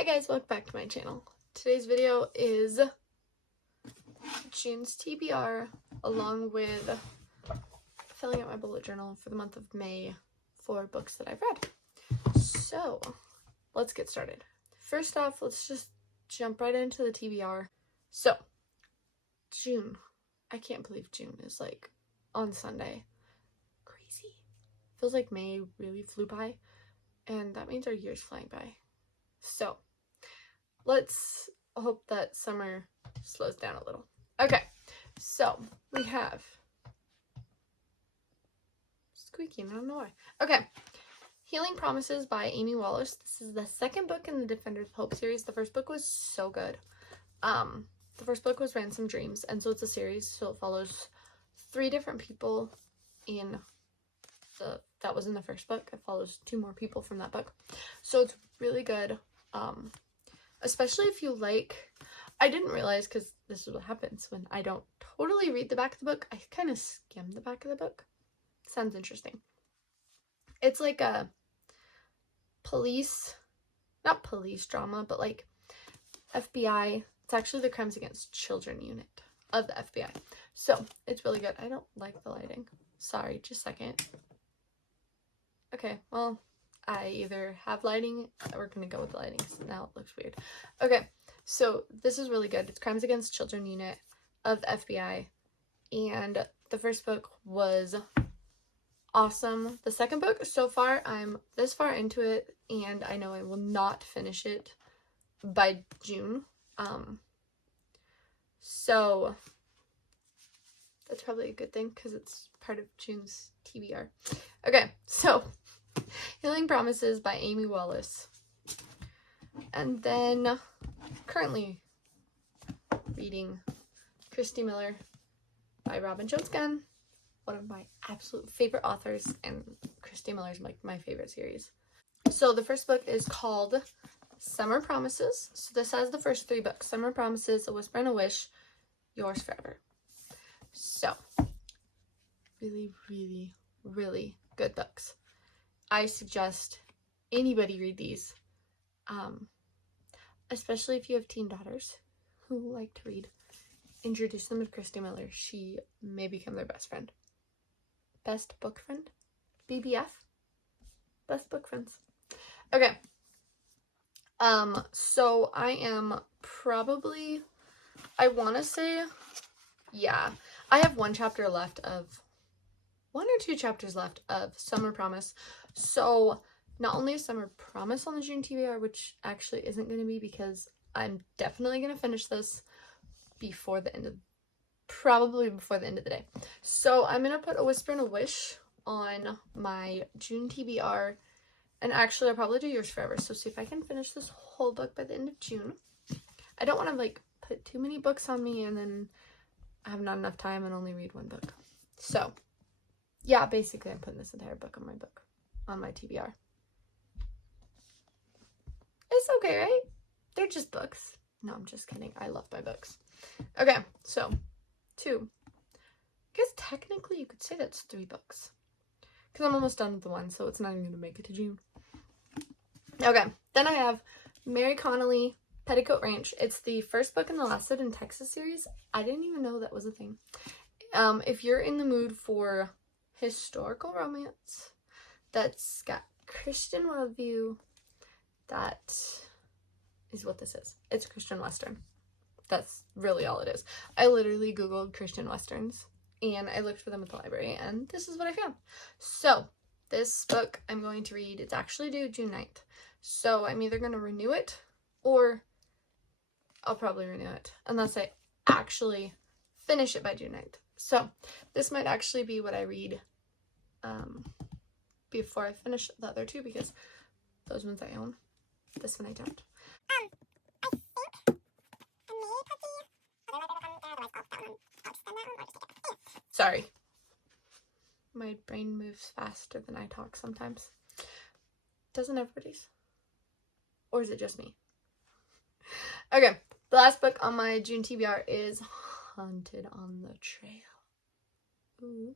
Hi guys, welcome back to my channel. Today's video is June's TBR along with filling out my bullet journal for the month of May for books that I've read. So let's get started. First off, let's just jump right into the TBR. So June. I can't believe June is like on Sunday. Crazy. Feels like May really flew by, and that means our year's flying by. So let's hope that summer slows down a little. Okay, so we have squeaking, I don't know why. Okay, Healing Promises by Amy Wallace. This is the second book in the Defenders of Hope series. The first book was so good. The first book was Ransom Dreams, and so it's a series, so it follows 3 different people in that was in the first book. It follows 2 more people from that book, so it's really good. Especially if you like, I didn't realize, because this is what happens when I don't totally read the back of the book. I kind of skim the back of the book. Sounds interesting. It's like a not police drama, but like FBI. It's actually the Crimes Against Children unit of the FBI. So it's really good. I don't like the lighting. Sorry, just a second. Okay, well, I either have lighting or we're gonna go with the lighting. So now it looks weird. Okay, so this is really good. It's Crimes Against Children unit of the FBI, and the first book was awesome. The second book, so far, I'm this far into it, and I know I will not finish it by June. So that's probably a good thing because it's part of June's TBR. Okay, so Healing Promises by Amy Wallace. And then currently reading Christy Miller by Robin Jones Gunn, one of my absolute favorite authors, and Christy Miller's like my favorite series. So the first book is called Summer Promises. So this has the first 3 books: Summer Promises, A Whisper and a Wish, Yours Forever. So really, really, really good books. I suggest anybody read these, especially if you have teen daughters who like to read. Introduce them to Christy Miller. She may become their best friend. Best book friend? BBF? Best book friends. Okay. So I am probably, I want to say, yeah, I have 1 or 2 chapters left of Summer Promise. So not only is Summer Promise on the June TBR, which actually isn't going to be, because I'm definitely going to finish this probably before the end of the day. So I'm going to put A Whisper and a Wish on my June TBR, and actually I'll probably do Yours Forever. So see if I can finish this whole book by the end of June. I don't want to like put too many books on me and then I have not enough time and only read 1 book. So yeah, basically I'm putting this entire book on my TBR. It's okay, right? They're just books. No, I'm just kidding. I love my books. Okay, so 2. I guess technically you could say that's 3 books, because I'm almost done with the 1, so it's not even going to make it to June. Okay, then I have Mary Connolly, Petticoat Ranch. It's the first book in the Lasted in Texas series. I didn't even know that was a thing. If you're in the mood for historical romance that's got Christian worldview, that is what this is. It's a Christian Western. That's really all it is. I literally Googled Christian Westerns and I looked for them at the library, and this is what I found. So this book I'm going to read, it's actually due June 9th. So I'm either going to renew it, or I'll probably renew it unless I actually finish it by June 9th. So this might actually be what I read before I finish the other 2, because those ones I own. This one I don't. Sorry. My brain moves faster than I talk sometimes. Doesn't everybody's? Or is it just me? Okay, the last book on my June TBR is Haunted on the Trail. Ooh.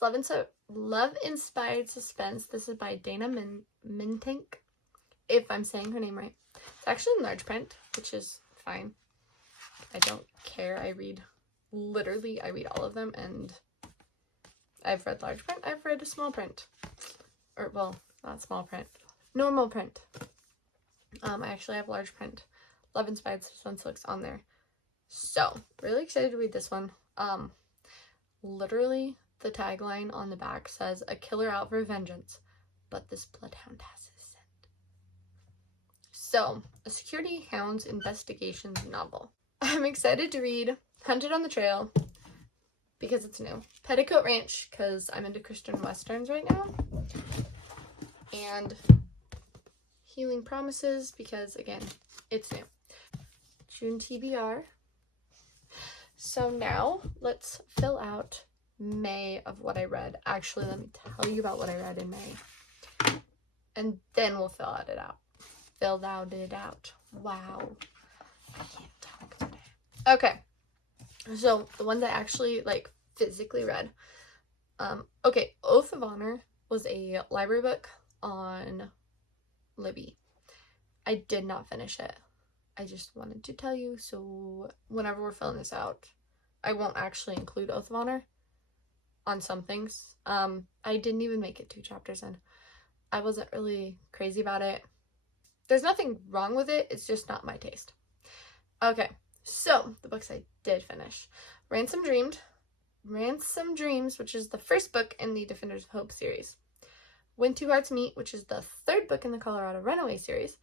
It's love-inspired suspense. This is by Dana Mintink, if I'm saying her name right. It's actually in large print, which is fine. I don't care. I read all of them, and I've read large print. I've read a small print. Or, well, not small print. Normal print. I actually have large print. Love Inspired Sunsilks on there. So, really excited to read this one. Literally, the tagline on the back says, "A killer out for vengeance, but this bloodhound has his scent." So, a security hound's investigations novel. I'm excited to read Hunted on the Trail because it's new. Petticoat Ranch because I'm into Christian Westerns right now. And Healing Promises because, again, it's new. June TBR. So now let's fill out May of what I read. Actually, let me tell you about what I read in May. And then we'll fill it out. Wow. I can't talk today. Okay. So the ones I actually like physically read. Okay, Oath of Honor was a library book on Libby. I did not finish it. I just wanted to tell you, so whenever we're filling this out, I won't actually include Oath of Honor on some things. I didn't even make it 2 chapters in. I wasn't really crazy about it. There's nothing wrong with it, it's just not my taste. Okay, so the books I did finish. Ransom Dreams, which is the first book in the Defenders of Hope series. When Two Hearts Meet, which is the 3rd book in the Colorado Runaway series.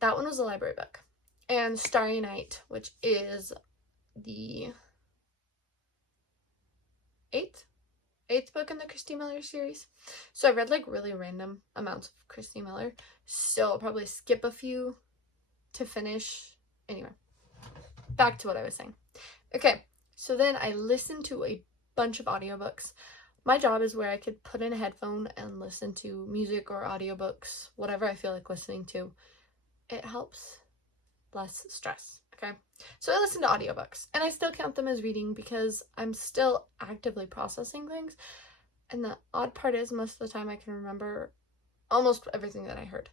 That one was a library book. And Starry Night, which is the 8th book in the Christy Miller series. So I read like really random amounts of Christy Miller. So I'll probably skip a few to finish. Anyway, back to what I was saying. Okay, so then I listened to a bunch of audiobooks. My job is where I could put in a headphone and listen to music or audiobooks, whatever I feel like listening to. It helps less stress, okay? So I listen to audiobooks, and I still count them as reading because I'm still actively processing things. And the odd part is most of the time I can remember almost everything that I heard,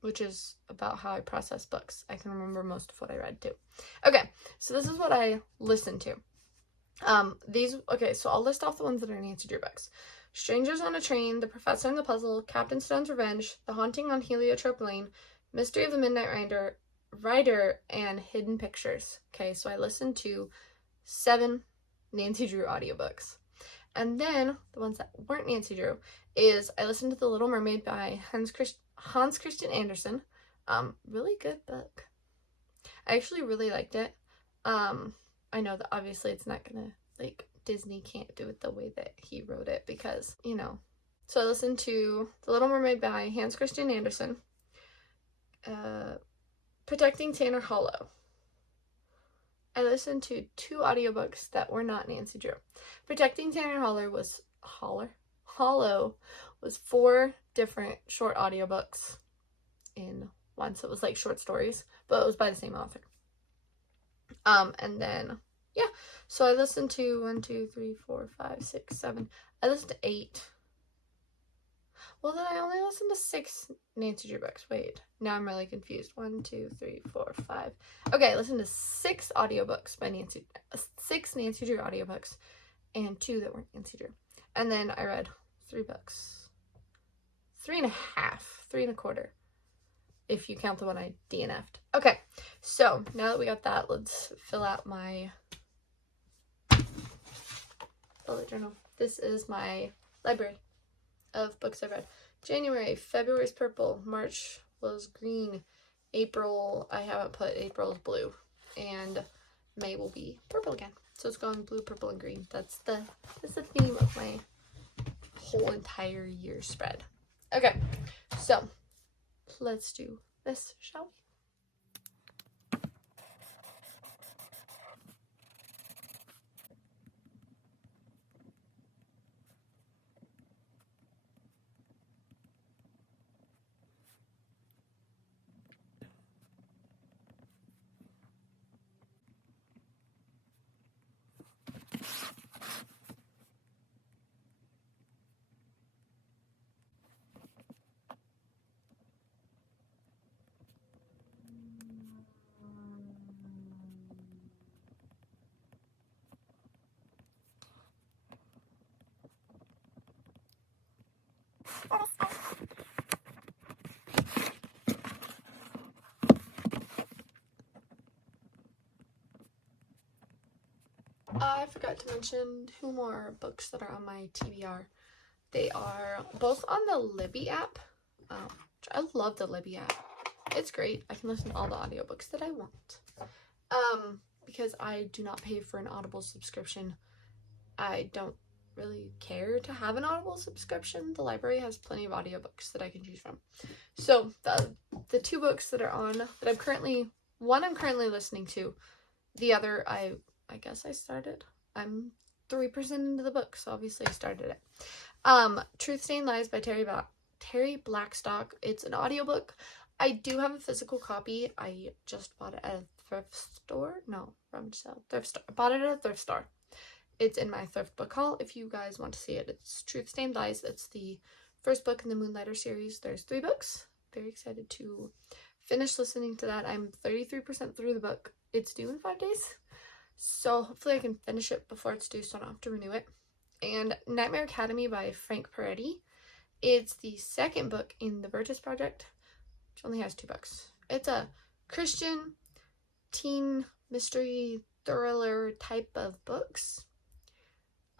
which is about how I process books. I can remember most of what I read too. Okay, so this is what I listened to. So I'll list off the ones that are Nancy Drew books. Strangers on a Train, The Professor and the Puzzle, Captain Stone's Revenge, The Haunting on Heliotrope Lane, Mystery of the Midnight Rider, and Hidden Pictures. Okay, so I listened to 7 Nancy Drew audiobooks. And then, the ones that weren't Nancy Drew, is I listened to The Little Mermaid by Hans Christian Andersen. Really good book. I actually really liked it. I know that obviously it's not gonna, like, Disney can't do it the way that he wrote it because, you know. So I listened to The Little Mermaid by Hans Christian Andersen. Protecting Tanner Hollow. I listened to 2 audiobooks that were not Nancy Drew. Protecting Tanner Hollow was 4 different short audiobooks in one. So it was like short stories, but it was by the same author. And then, yeah, so I listened to 1, 2, 3, 4, 5, 6, 7. I listened to 8. Well, then I only listened to 6 Nancy Drew books. Wait, now I'm really confused. 1, 2, 3, 4, 5. Okay, I listened to 6 audiobooks by 6 Nancy Drew audiobooks, and 2 that weren't Nancy Drew. And then I read 3 books. 3 and a half, 3 and a quarter, if you count the one I DNF'd. Okay, so now that we got that, let's fill out my bullet journal. This is my library of books I've read. January, February's purple, March was green, April, I haven't put, April's blue, and May will be purple again. So it's going blue, purple, and green. That's the theme of my whole entire year spread. Okay, so let's do this, shall we? forgot to mention 2 more books that are on my TBR. They are both on the Libby app. I love the Libby app. It's great. I can listen to all the audiobooks that I want. Because I do not pay for an Audible subscription. I don't really care to have an Audible subscription. The library has plenty of audiobooks that I can choose from. So the 2 books that are on, that I'm currently listening to. The other, I guess I started. I'm 3% into the book, so obviously I started it. Truth Stained Lies by Terry Blackstock. It's an audiobook. I do have a physical copy. I just bought it at a thrift store. No, rummage sale. Thrift store. I bought it at a thrift store. It's in my thrift book haul if you guys want to see it. It's Truth Stained Lies. It's the first book in the Moonlighter series. There's 3 books. Very excited to finish listening to that. I'm 33% through the book. It's due in 5 days. So hopefully I can finish it before it's due so I don't have to renew it. And Nightmare Academy by Frank Peretti. It's the 2nd book in the Virtus Project, which only has 2 books. It's a Christian teen mystery thriller type of books.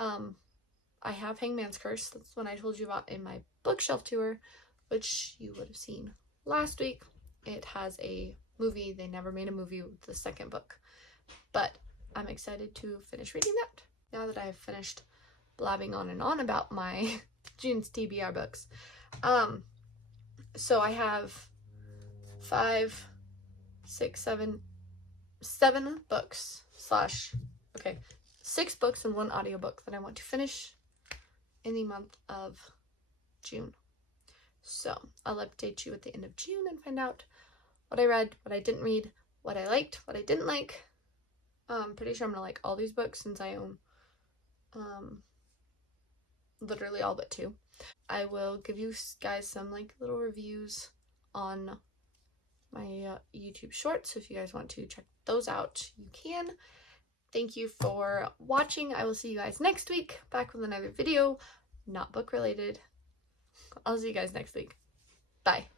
I have Hangman's Curse. That's one I told you about in my bookshelf tour, which you would have seen last week. It has a movie. They never made a movie with the 2nd book, but I'm excited to finish reading that now that I've finished blabbing on and on about my June's TBR books. So I have 5, 6, 7 books / 6 books and 1 audiobook that I want to finish in the month of June. So I'll update you at the end of June and find out what I read, what I didn't read, what I liked, what I didn't like. I'm pretty sure I'm gonna like all these books since I own literally all but 2. I will give you guys some like little reviews on my YouTube shorts, so if you guys want to check those out, you can. Thank you for watching. I will see you guys next week, back with another video, not book related. I'll see you guys next week. Bye.